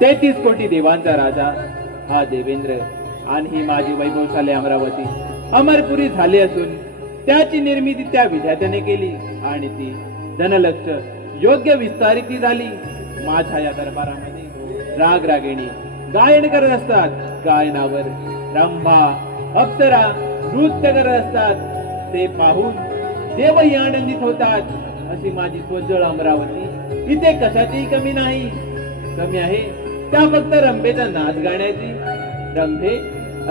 33 कोटी देवांचा राजा हा देवेंद्र आणि ही माझी वैभवशाली अमरावती अमरपुरी झाली असून त्याची निर्मिती त्या विधात्याने केली आणि ती धनलक्ष योग्य विस्तारित झाली. माझ्या या दरबारामध्ये राग रागिणी गायन करत असतात. गायनावर रंभा अप्सरा नृत्य करत असतात. ते पाहून देवही आनंदित होतात. अशी माझी स्वजळ अमरावती इथे कशाचीही कमी नाही. कमी आहे त्या फक्त रंभेचा नाच गाण्याची. रंभे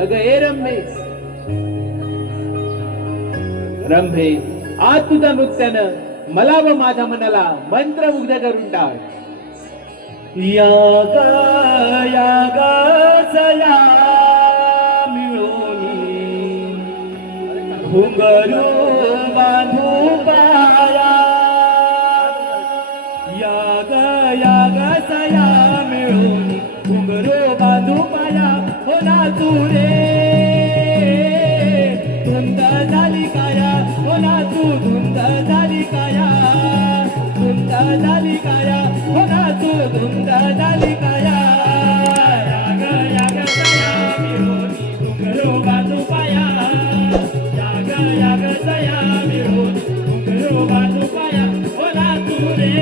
अग ए रंभे रंभे आज तुझ्या नृत्यानं मला व माझ्या मनाला मंत्रमुग्ध करून टाक. या ग सया मिळोनी घुंगरू बांधू पाया. या ग सया मिळोनी घुंगरू बांधू पाया. हो ना तू रे धुंद झाली काया. हो ना तू धुंद झाली काया. धुंद झाली काया. हो ना तू धुंद झाली काया. या ग सया मिळोनी घुंगरू बांधू पाया. या ग सया मिळोनी घुंगरू बांधू पाया. हो ना तू रे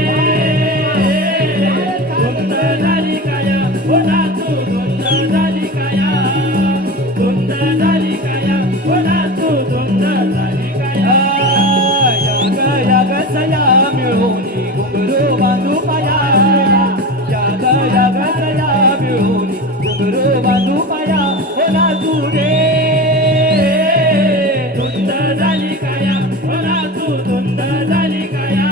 धुंद झाली काया. हो ना तू धुंद झाली काया. धुंद झाली काया. हो ना तू धुंद झाली काया. या ग सया मिळोनी घुंगरू बांधू पाया. या ग सया मिळोनी घुंगरू बांधू पाया. हो ना तू रे धुंद झाली काया. हो ना तू धुंद झाली काया.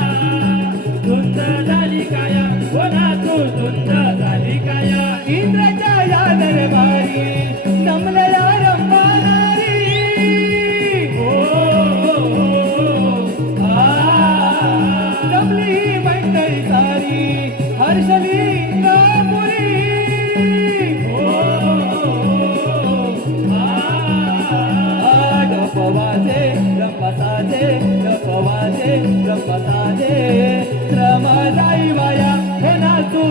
धुंद झाली काया. हो ना तू धुंद झाली काया. इंद्राच्या या दरबारी जमलेला रंभारी. जमली मंडळी सारी हर्षली इंदापुरी. डपवाजे डपसाजे डपवाजे डपसाजे श्रम जाई वाया. हो ना तू